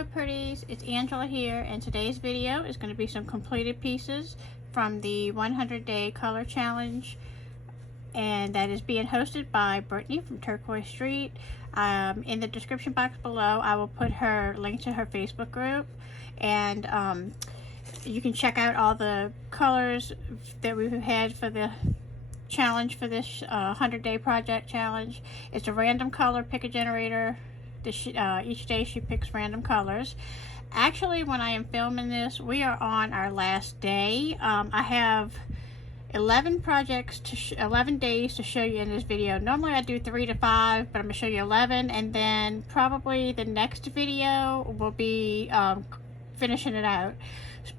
Hello pretties, it's Angela here, and today's video is going to be some completed pieces from the 100-day color challenge, and that is being hosted by Brittany from Turquoise Street. In the description box below I will put her link to her Facebook group, and you can check out all the colors that we've had for the challenge for this 100-day project challenge. It's a random color pick a generator. Each day she picks random colors. Actually, when I am filming this, we are on our last day. I have 11 projects 11 days to show you in this video. Normally I do 3 to 5, but I'm gonna show you 11, and then probably the next video will be finishing it out.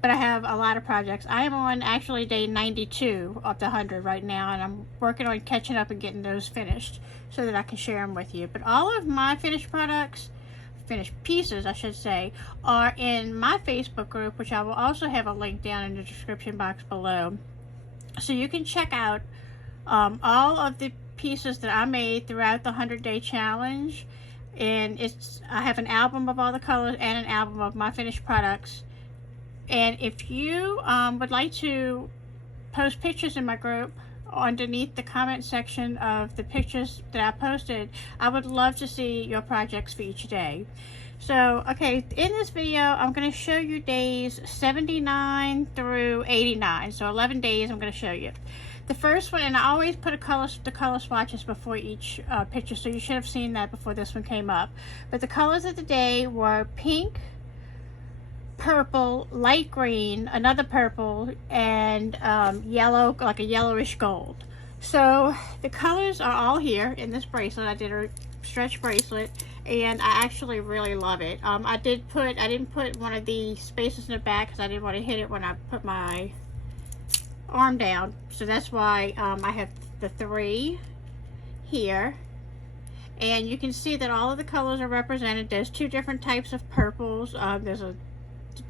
But I have a lot of projects. I am on actually day 92 of the 100 right now, and I'm working on catching up and getting those finished so that I can share them with you. But all of my finished pieces I should say, are in my Facebook group, which I will also have a link down in the description box below. So you can check out all of the pieces that I made throughout the 100-day challenge. And I have an album of all the colors and an album of my finished products. And if you would like to post pictures in my group underneath the comment section of the pictures that I posted, I would love to see your projects for each day. So, okay, in this video, I'm going to show you days 79 through 89. So 11 days I'm going to show you. The first one, and I always put the color swatches before each picture, so you should have seen that before this one came up. But the colors of the day were pink, purple, light green, another purple, and yellow, like a yellowish gold. So the colors are all here in this bracelet. I did a stretch bracelet, and I actually really love it. I didn't put one of the spaces in the back because I didn't want to hit it when I put my arm down. So that's why I have the 3 here. And you can see that all of the colors are represented. There's 2 different types of purples. There's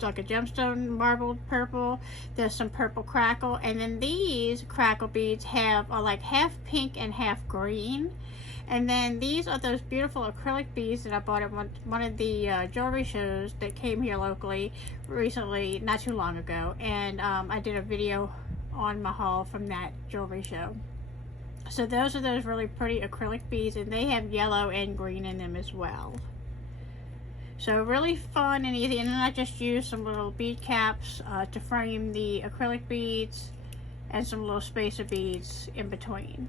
like a gemstone marbled purple, there's some purple crackle, and then these crackle beads are like half pink and half green. And then these are those beautiful acrylic beads that I bought at one of the jewelry shows that came here locally recently, not too long ago, and I did a video on my haul from that jewelry show. So those are those really pretty acrylic beads, and they have yellow and green in them as well. So really fun and easy. And then I just used some little bead caps to frame the acrylic beads and some little spacer beads in between.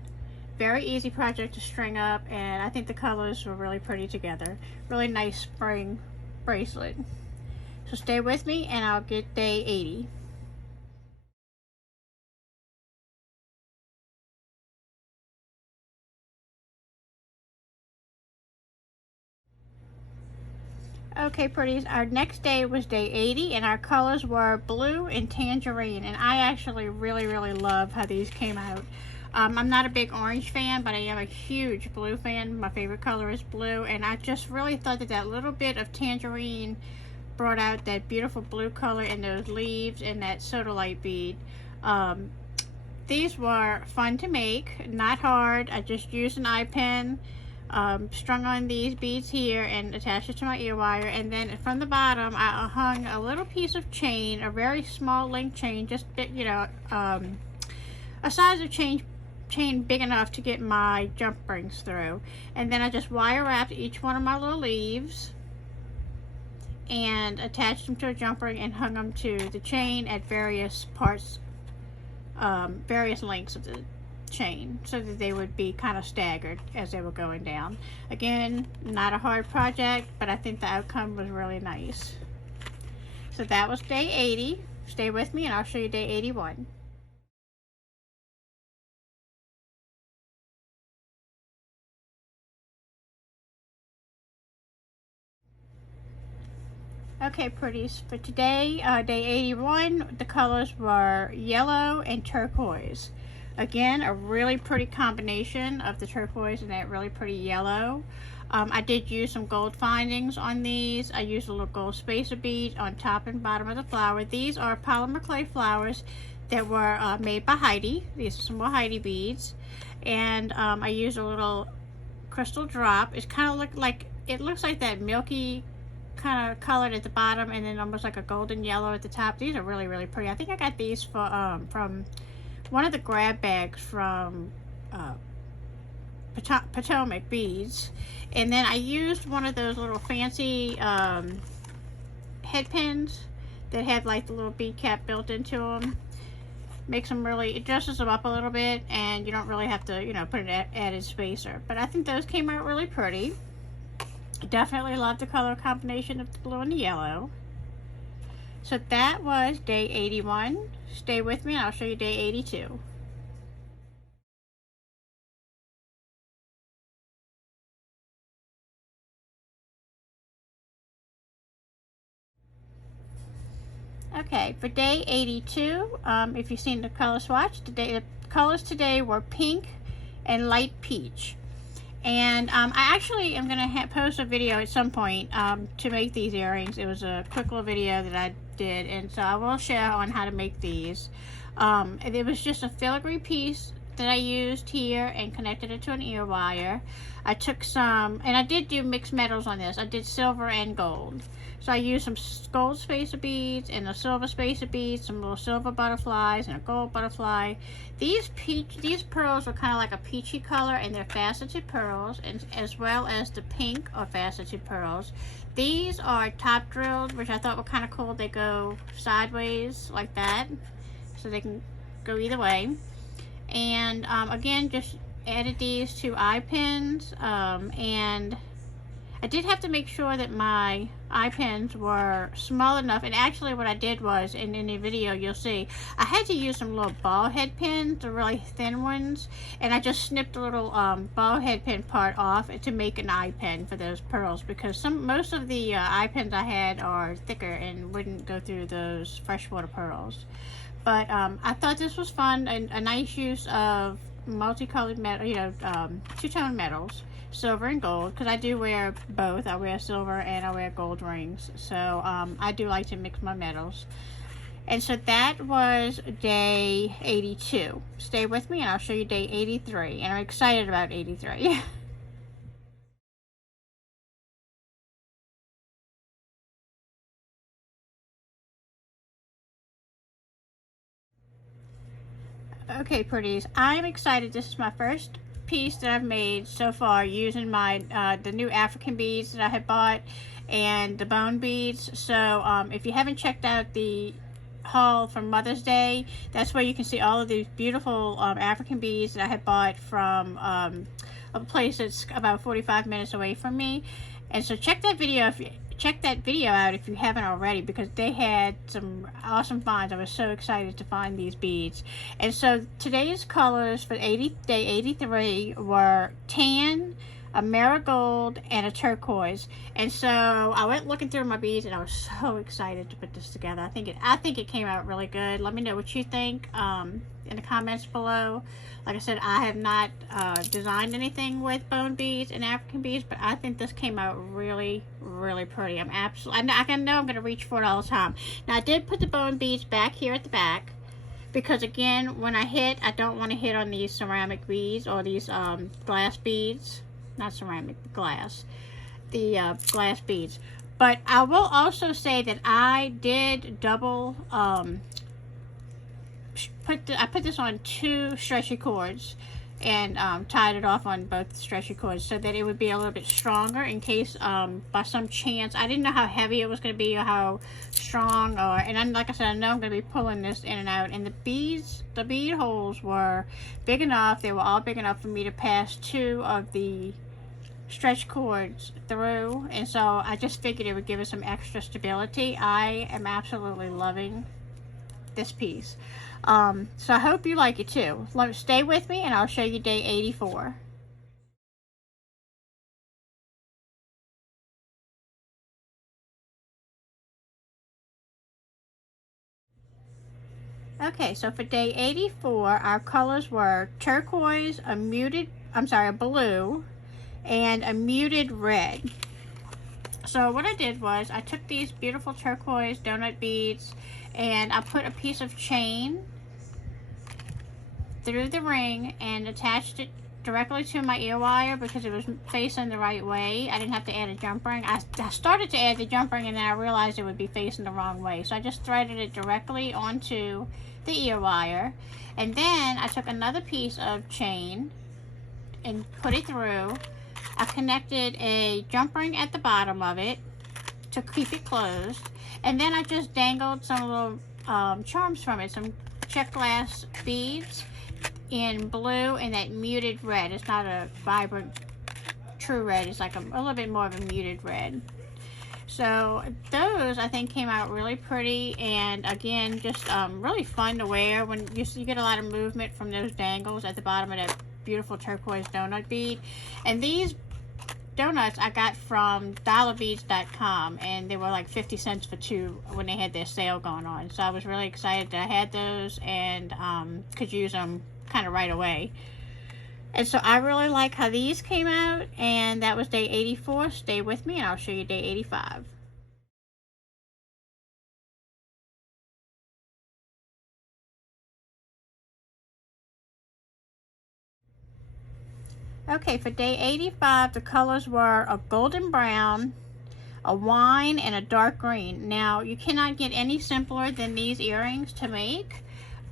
Very easy project to string up, and I think the colors were really pretty together. Really nice spring bracelet. So stay with me and I'll get day 80. Okay pretties, our next day was day 80, and our colors were blue and tangerine, and I actually really love how these came out. I'm not a big orange fan, but I am a huge blue fan. My favorite color is blue, and I just really thought that that little bit of tangerine brought out that beautiful blue color in those leaves and that sodalite bead. These were fun to make, not hard. I just used an eye pen, strung on these beads here and attached it to my ear wire, and then from the bottom I hung a little piece of chain, a very small link chain, just a size of chain big enough to get my jump rings through. And then I just wire wrapped each one of my little leaves and attached them to a jump ring and hung them to the chain at various parts, various lengths of the chain, so that they would be kind of staggered as they were going down. Again, not a hard project, but I think the outcome was really nice. So that was day 80. Stay with me and I'll show you day 81. Okay pretties, for today, day 81, the colors were yellow and turquoise. Again, a really pretty combination of the turquoise and that really pretty yellow. I did use some gold findings on these. I used a little gold spacer bead on top and bottom of the flower. These are polymer clay flowers that were made by Heidi. These are some more Heidi beads. And I used a little crystal drop. It kind of looks like that milky kind of colored at the bottom and then almost like a golden yellow at the top. These are really, really pretty. I think I got these for from one of the grab bags from Potomac Beads. And then I used one of those little fancy head pins that had like the little bead cap built into them. Makes them really, it dresses them up a little bit, and you don't really have to, you know, put an added spacer. But I think those came out really pretty. Definitely love the color combination of the blue and the yellow. So that was day 81. Stay with me and I'll show you day 82. Okay, for day 82, if you've seen the color swatch, the colors today were pink and light peach. And I actually am going to post a video at some point to make these earrings. It was a quick little video that I did, and so I will share on how to make these. And it was just a filigree piece that I used here and connected it to an ear wire. I took some, and I did do mixed metals on this. I did silver and gold. So I used some gold spacer beads and a silver spacer beads, some little silver butterflies and a gold butterfly. These pearls are kind of like a peachy color, and they're faceted pearls, and as well as the pink are faceted pearls. These are top drilled, which I thought were kind of cool. They go sideways like that, so they can go either way. And again, just added these two eye pins, and I did have to make sure that my eye pins were small enough. And actually what I did was, in the video you'll see, I had to use some little ball head pins, the really thin ones, and I just snipped a little ball head pin part off to make an eye pin for those pearls, because most of the eye pins I had are thicker and wouldn't go through those freshwater pearls. But I thought this was fun, and a nice use of multicolored metal, you know, two-tone metals, silver and gold, because I do wear both. I wear silver and I wear gold rings, so I do like to mix my metals. And so that was day 82. Stay with me and I'll show you day 83, and I'm excited about 83. Okay, pretties, I'm excited. This is my first piece that I've made so far using my the new African beads that I had bought and the bone beads. So if you haven't checked out the haul from Mother's Day, that's where you can see all of these beautiful African beads that I had bought from a place that's about 45 minutes away from me. And so check that video out if you haven't already, because they had some awesome finds. I was so excited to find these beads. And so today's colors for day 83 were tan, a marigold, and a turquoise. And so I went looking through my beads and I was so excited to put this together. I think it came out really good. Let me know what you think in the comments below. Like I said, I have not designed anything with bone beads and African beads, but I think this came out really, really pretty. I know I'm going to reach for it all the time. Now I did put the bone beads back here at the back, because again, when I hit, I don't want to hit on these ceramic beads or these glass beads. Not ceramic, glass. The glass beads. But I will also say that I did double I put this on 2 stretchy cords and tied it off on both stretchy cords so that it would be a little bit stronger in case by some chance, I didn't know how heavy it was going to be or how strong, and like I said, I know I'm going to be pulling this in and out, and the bead holes were big enough. They were all big enough for me to pass 2 of the stretch cords through, and so I just figured it would give it some extra stability. I am absolutely loving this piece. So I hope you like it too. Stay with me and I'll show you day 84. Okay, so for day 84, our colors were turquoise, a blue, and a muted red. So what I did was I took these beautiful turquoise donut beads and I put a piece of chain through the ring and attached it directly to my ear wire because it was facing the right way. I didn't have to add a jump ring. I started to add the jump ring and then I realized it would be facing the wrong way. So I just threaded it directly onto the ear wire. And then I took another piece of chain and put it through. I connected a jump ring at the bottom of it to keep it closed. And then I just dangled some little charms from it, some check glass beads in blue and that muted red. It's not a vibrant true red, it's like a little bit more of a muted red. So those I think came out really pretty, and again just really fun to wear when you get a lot of movement from those dangles at the bottom of that beautiful turquoise donut bead. And these donuts I got from dollarbeads.com, and they were like 50 cents for two when they had their sale going on. So I was really excited that I had those and could use them kind of right away. And so I really like how these came out, and that was day 84. Stay with me and I'll show you day 85. Okay, for day 85, the colors were a golden brown, a wine, and a dark green. Now, you cannot get any simpler than these earrings to make,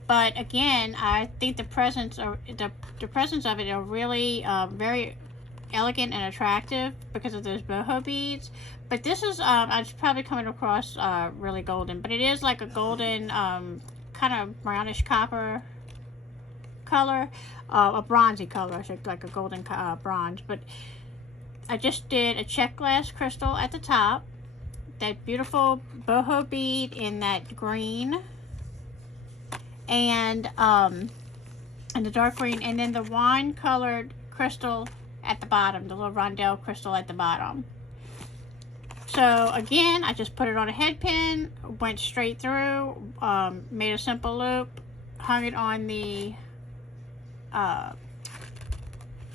but again, I think the presence of it are really very elegant and attractive because of those boho beads. But this is, I was probably coming across really golden, but it is like a golden, kind of brownish copper color, a bronzy color, I should, like a golden bronze. But I just did a check glass crystal at the top, that beautiful boho bead in that green, and the dark green, and then the wine colored crystal at the bottom, the little rondelle crystal at the bottom. So again, I just put it on a head pin, went straight through, made a simple loop, hung it on the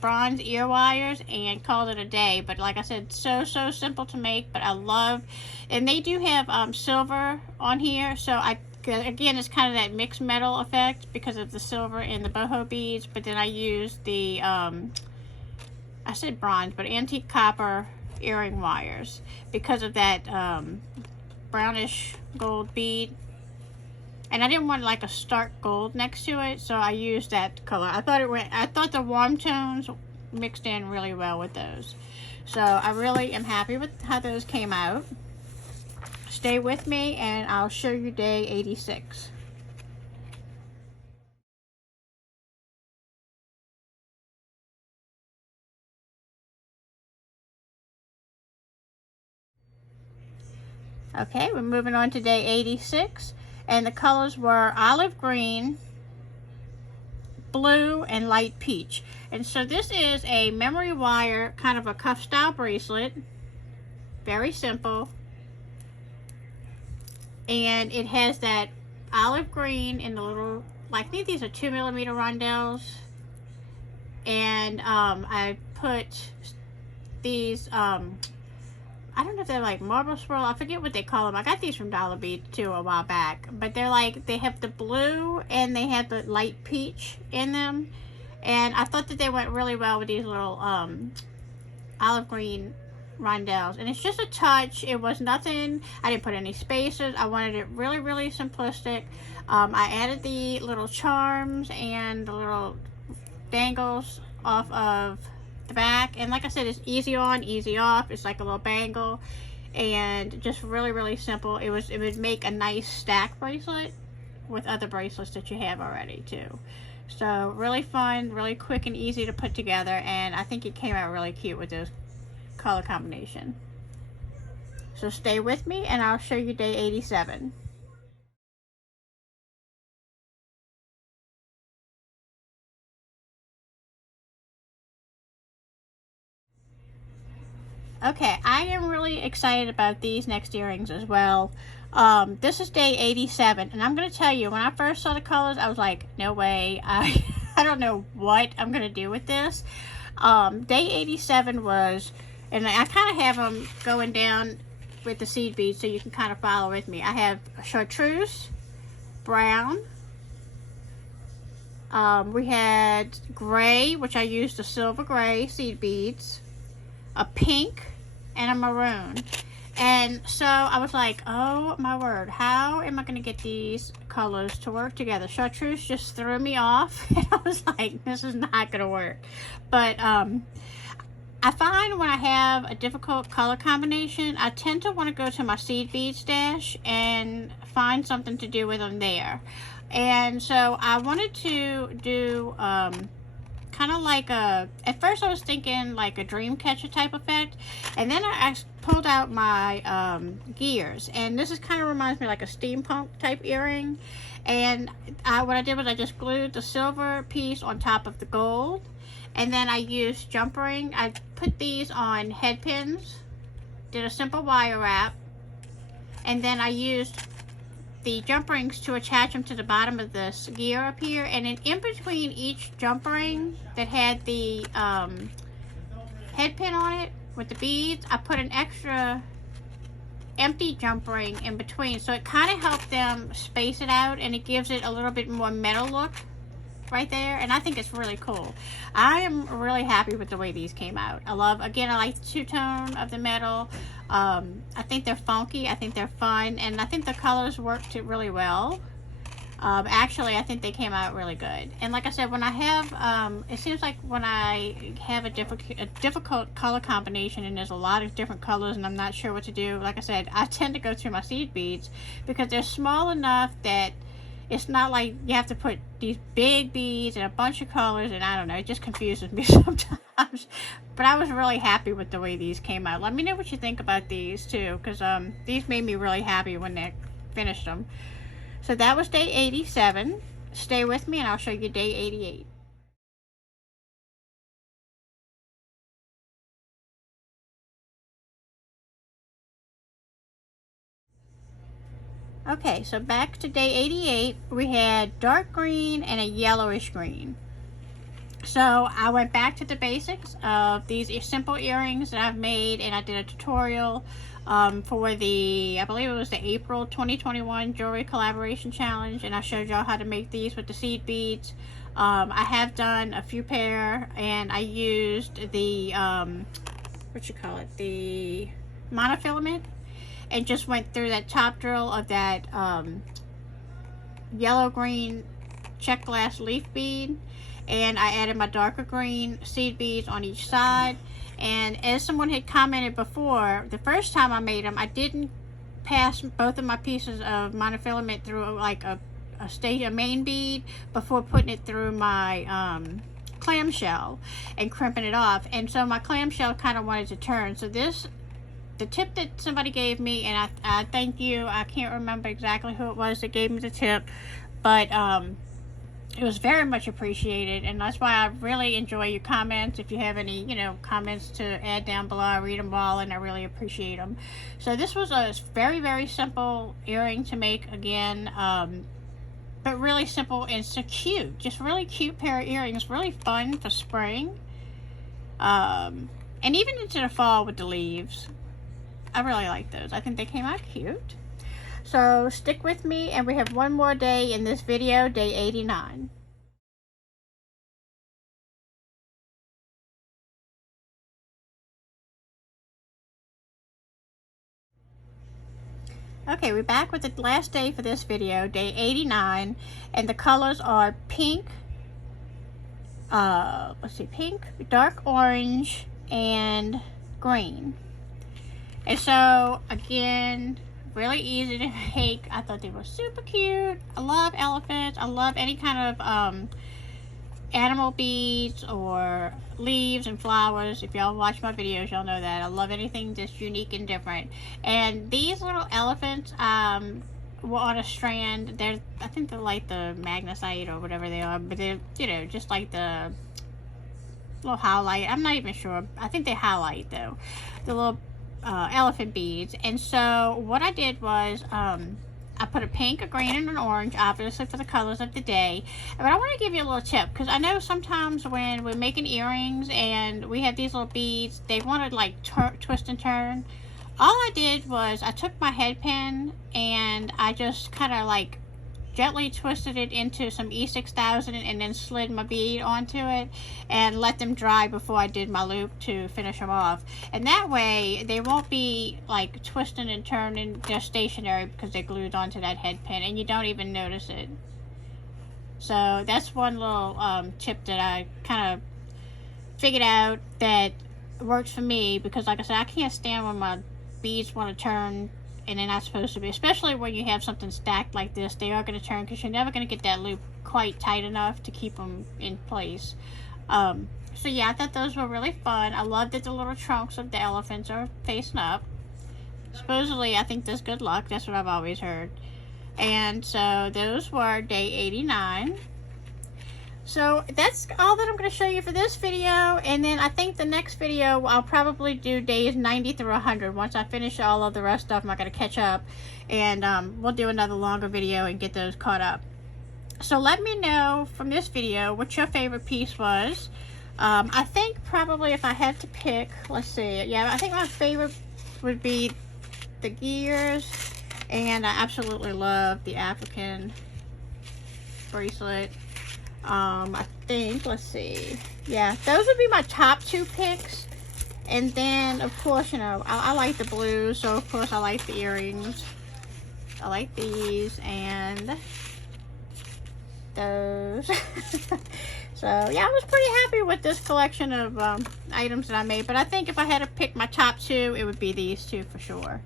bronze ear wires, and called it a day. But like I said, so simple to make, but I love, and they do have silver on here, so again, it's kind of that mixed metal effect because of the silver and the boho beads. But then I used the I said bronze, but antique copper earring wires because of that brownish gold bead. And I didn't want like a stark gold next to it, so I used that color. I thought the warm tones mixed in really well with those. So I really am happy with how those came out. Stay with me and I'll show you day 86. Okay, we're moving on to day 86. And the colors were olive green, blue, and light peach. And so this is a memory wire, kind of a cuff style bracelet. Very simple. And it has that olive green in the little, I think these are 2mm rondelles. And I put these, I don't know if they're like marble swirl, I forget what they call them. I got these from Dollar Beads too a while back. But they're like, they have the blue and they have the light peach in them. And I thought that they went really well with these little olive green rondelles. And it's just a touch. It was nothing, I didn't put any spacers. I wanted it really simplistic. I added the little charms and the little dangles off of the back, and like I said, it's easy on, easy off. It's like a little bangle, and just really simple. It would make a nice stack bracelet with other bracelets that you have already too. So really fun, really quick and easy to put together, and I think it came out really cute with this color combination. So stay with me and I'll show you day 87. Okay, I am really excited about these next earrings as well. This is day 87, and I'm going to tell you, when I first saw the colors, I was like, no way, I don't know what I'm going to do with this. Day 87 was, and I kind of have them going down with the seed beads so you can kind of follow with me. I have chartreuse, brown, We had gray, which I used the silver gray seed beads, a pink, and a maroon. And so I was like, oh my word, how am I going to get these colors to work together? Chartreuse just threw me off, and I was like, this is not going to work. But I find when I have a difficult color combination, I tend to want to go to my seed bead stash and find something to do with them there. And so I wanted to do kind of like at first I was thinking like a dream catcher type effect, and then I pulled out my gears, and this is kind of reminds me like a steampunk type earring. And what I did was I just glued the silver piece on top of the gold, and then I used jump ring. I put these on head pins, did a simple wire wrap, and then I used the jump rings to attach them to the bottom of this gear up here, and then in between each jump ring that had the head pin on it with the beads, I put an extra empty jump ring in between, so it kind of helped them space it out, and it gives it a little bit more metal look right there, and I think it's really cool. I am really happy with the way these came out. I like the two-tone of the metal. I think they're funky, I think they're fun, and I think the colors worked really well. Actually, I think they came out really good. And like I said, when I have, it seems like when I have a difficult color combination and there's a lot of different colors and I'm not sure what to do, like I said, I tend to go through my seed beads because they're small enough that it's not like you have to put these big beads and a bunch of colors, and I don't know, it just confuses me sometimes. But I was really happy with the way these came out. Let me know what you think about these too, because these made me really happy when they finished them. So that was day 87. Stay with me and I'll show you day 88. Okay, so back to day 88, we had dark green and a yellowish green. So I went back to the basics of these simple earrings that I've made, and I did a tutorial for the, I believe it was the April 2021 Jewelry Collaboration Challenge, and I showed y'all how to make these with the seed beads. I have done a few pair, and I used the, the monofilament, and just went through that top drill of that yellow green check glass leaf bead, and I added my darker green seed beads on each side. And as someone had commented before, the first time I made them, I didn't pass both of my pieces of monofilament through like a main bead before putting it through my clamshell and crimping it off, and so my clamshell kind of wanted to turn. So the tip that somebody gave me, and I thank you, I can't remember exactly who it was that gave me the tip, but it was very much appreciated, and that's why I really enjoy your comments. If you have any, comments to add down below, I read them all, and I really appreciate them. So this was a very, very simple earring to make again, but really simple and so cute. Just really cute pair of earrings, really fun for spring, and even into the fall with the leaves. I really like those. I think they came out cute. So stick with me, and we have one more day in this video, day 89. Okay, we're back with the last day for this video, day 89, and the colors are pink, pink, dark orange, and green. And so, again, really easy to make. I thought they were super cute. I love elephants. I love any kind of animal beads or leaves and flowers. If y'all watch my videos, y'all know that. I love anything that's unique and different. And these little elephants were on a strand. I think they're like the magnesite or whatever they are. But they're, just like the little highlight. I'm not even sure. I think they highlight, though. The little elephant beads. And so what I did was I put a pink, a green, and an orange, obviously for the colors of the day. But I want to give you a little tip, because I know sometimes when we're making earrings and we have these little beads, they want to like twist and turn. All I did was I took my head pin and I just kind of like gently twisted it into some E6000 and then slid my bead onto it and let them dry before I did my loop to finish them off. And that way they won't be like twisting and turning, they're stationary because they're glued onto that head pin and you don't even notice it. So that's one little tip that I kind of figured out that works for me, because like I said, I can't stand when my beads want to turn and they're not supposed to be, especially when you have something stacked like this. They are going to turn because you're never going to get that loop quite tight enough to keep them in place. So yeah, I thought those were really fun. I love that the little trunks of the elephants are facing up. Supposedly, I think that's good luck. That's what I've always heard. And so those were day 89. So that's all that I'm going to show you for this video, and then I think the next video I'll probably do days 90 through 100. Once I finish all of the rest of them, I got to catch up, and we'll do another longer video and get those caught up. So let me know from this video what your favorite piece was. I think probably if I had to pick, let's see, yeah, I think my favorite would be the gears, and I absolutely love the African bracelet. I think, let's see, yeah, those would be my top two picks. And then of course, you know, I like the blues, so of course I like the earrings. I like these and those. So yeah, I was pretty happy with this collection of items that I made, but I think if I had to pick my top two, it would be these two for sure: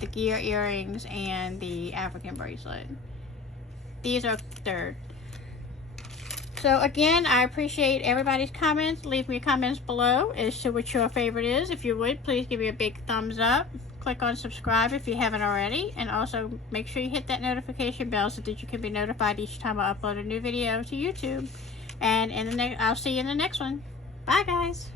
the gear earrings and the African bracelet. These are third. So again, I appreciate everybody's comments. Leave me comments below as to what your favorite is. If you would, please give me a big thumbs up. Click on subscribe if you haven't already. And also make sure you hit that notification bell so that you can be notified each time I upload a new video to YouTube. And I'll see you in the next one. Bye guys.